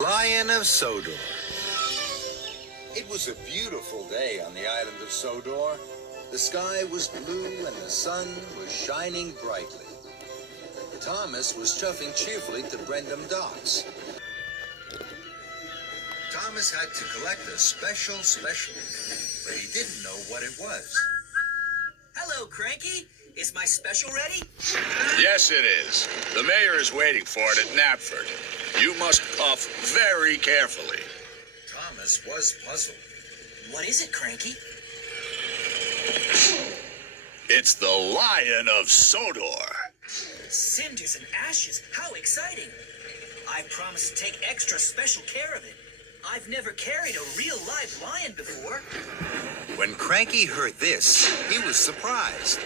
Lion of Sodor. It was a beautiful day on the island of Sodor. The sky was blue and the sun was shining brightly. Thomas was chuffing cheerfully to Brendam Docks. Thomas had to collect a special, but he didn't know what it was. Hello, Cranky. Is my special ready? Yes, it is. The mayor is waiting for it at Knapford. You must puff very carefully. Thomas was puzzled. What is it, Cranky? It's the Lion of Sodor. Cinders and ashes. How exciting. I promised to take extra special care of it. I've never carried a real live lion before. When Cranky heard this, he was surprised.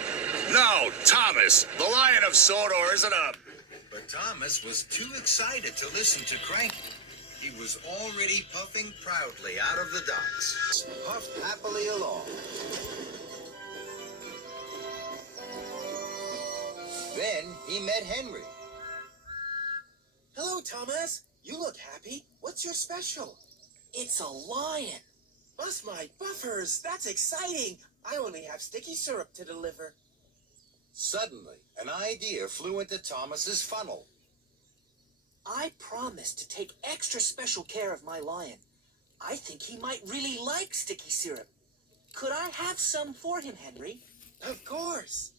No, Thomas, the Lion of Sodor isn't a... But Thomas was too excited to listen to Cranky. He was already puffing proudly out of the docks. Puffed happily along. Then he met Henry. Hello, Thomas. You look happy. What's your special? It's a lion. Bust my buffers. That's exciting. I only have sticky syrup to deliver. Suddenly, an idea flew into Thomas's funnel. I promised to take extra special care of my lion. I think he might really like sticky syrup. Could I have some for him, Henry? Of course.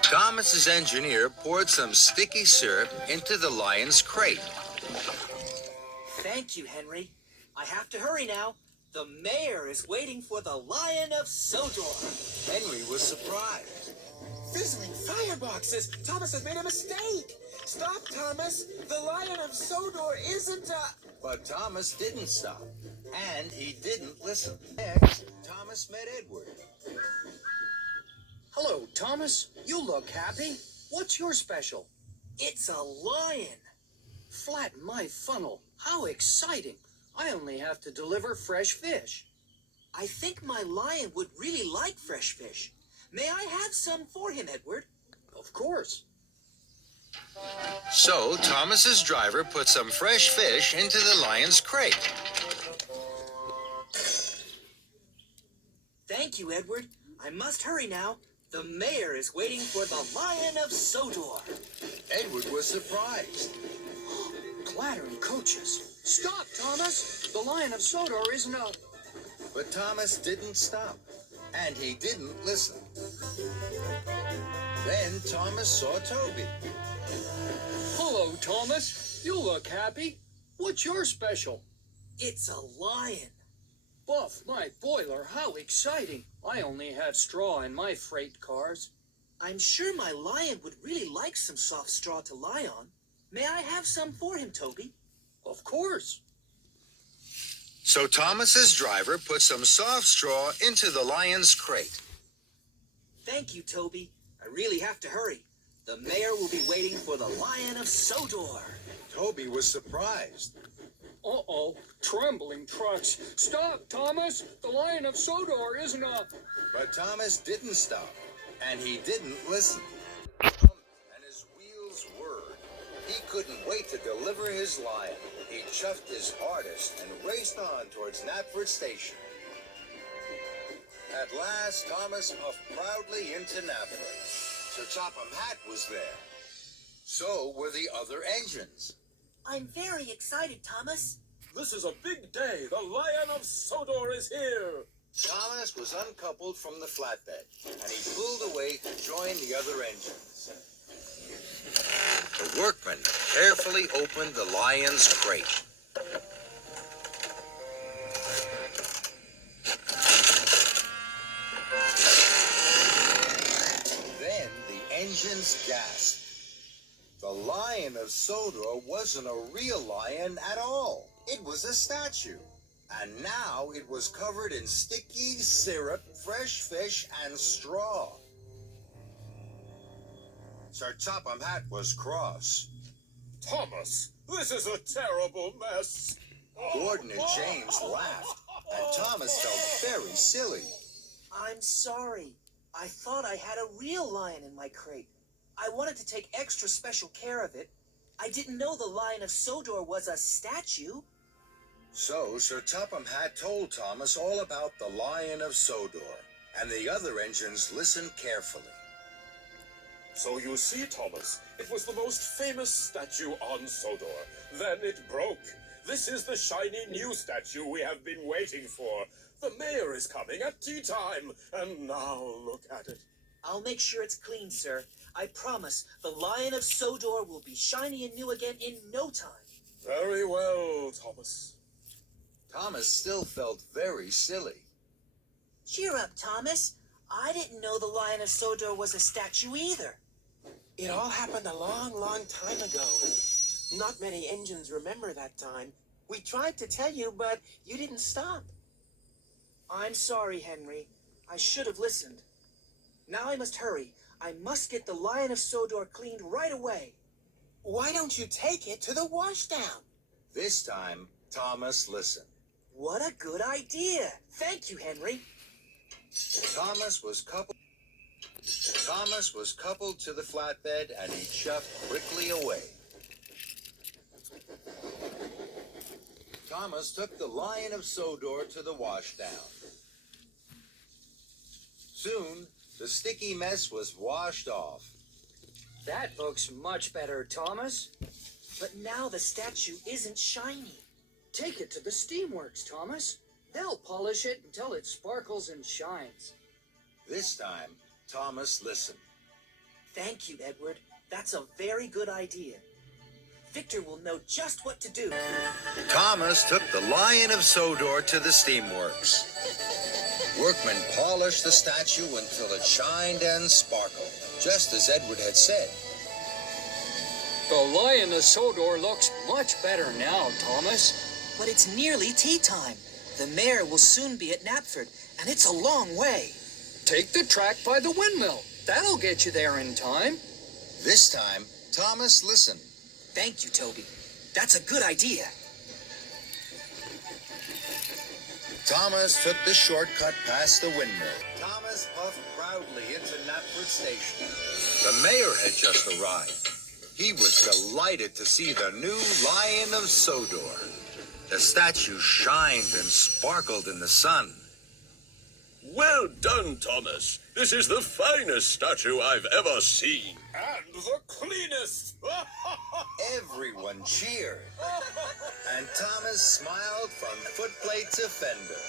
Thomas's engineer poured some sticky syrup into the lion's crate. Thank you, Henry. I have to hurry now. The mayor is waiting for the Lion of Sodor. Henry was surprised. Fizzling fireboxes. Thomas has made a mistake. Stop, Thomas. The Lion of Sodor isn't a... But Thomas didn't stop, and he didn't listen. Next, Thomas met Edward. Hello, Thomas. You look happy. What's your special? It's a lion. Flatten my funnel. How exciting. I only have to deliver fresh fish. I think my lion would really like fresh fish. May I have some for him, Edward? Of course. So Thomas's driver put some fresh fish into the lion's crate. Thank you, Edward. I must hurry now. The mayor is waiting for the Lion of Sodor. Edward was surprised. Clattering coaches. Stop, Thomas. The Lion of Sodor isn't a... But Thomas didn't stop, and he didn't listen. Then Thomas saw Toby. Hello, Thomas. You look happy. What's your special? It's a lion. Buff my boiler. How exciting. I only have straw in my freight cars. I'm sure my lion would really like some soft straw to lie on. May I have some for him, Toby? Of course. So Thomas's driver put some soft straw into the lion's crate. Thank you, Toby. I really have to hurry. The mayor will be waiting for the Lion of Sodor. Toby was surprised. Uh-oh. Trembling trucks. Stop, Thomas. The Lion of Sodor isn't a... But Thomas didn't stop, and he didn't listen. And his wheels whirred. He couldn't wait to deliver his lion. He chuffed his hardest and raced on towards Knapford Station. At last, Thomas puffed proudly into Knapford. Sir Topham Hatt was there. So were the other engines. I'm very excited, Thomas. This is a big day. The Lion of Sodor is here. Thomas was uncoupled from the flatbed, and he pulled away to join the other engines. The workman carefully opened the lion's crate. Then the engines gasped. The Lion of Sodor wasn't a real lion at all. It was a statue. And now it was covered in sticky syrup, fresh fish, and straw. Sir Topham Hatt was cross. Thomas, this is a terrible mess. Gordon and James laughed, and Thomas felt very silly. I'm sorry. I thought I had a real lion in my crate. I wanted to take extra special care of it. I didn't know the Lion of Sodor was a statue. So Sir Topham Hatt told Thomas all about the Lion of Sodor, and the other engines listened carefully. So you see, Thomas, it was the most famous statue on Sodor. Then it broke. This is the shiny new statue we have been waiting for. The mayor is coming at tea time, and now look at it. I'll make sure it's clean, sir. I promise the Lion of Sodor will be shiny and new again in no time. Very well, Thomas. Thomas still felt very silly. Cheer up, Thomas. I didn't know the Lion of Sodor was a statue either. It all happened a long, long time ago. Not many engines remember that time. We tried to tell you, but you didn't stop. I'm sorry, Henry. I should have listened. Now I must hurry. I must get the Lion of Sodor cleaned right away. Why don't you take it to the washdown? This time, Thomas listened. What a good idea. Thank you, Henry. Thomas was coupled to the flatbed, and he shoved quickly away. Thomas took the Lion of Sodor to the washdown. Soon, the sticky mess was washed off. That looks much better, Thomas. But now the statue isn't shiny. Take it to the steamworks, Thomas. They'll polish it until it sparkles and shines. This time, Thomas listened. Thank you, Edward. That's a very good idea. Victor will know just what to do. Thomas took the Lion of Sodor to the steamworks. Workmen polished the statue until it shined and sparkled, just as Edward had said. The Lion of Sodor looks much better now, Thomas. But it's nearly tea time. The mayor will soon be at Knapford, and it's a long way. Take the track by the windmill. That'll get you there in time. This time, Thomas listened. Thank you, Toby. That's a good idea. Thomas took the shortcut past the windmill. Thomas puffed proudly into Knapford Station. The mayor had just arrived. He was delighted to see the new Lion of Sodor. The statue shined and sparkled in the sun. Well done, Thomas. This is the finest statue I've ever seen. And the cleanest. Everyone cheered. And Thomas smiled from footplate to fender.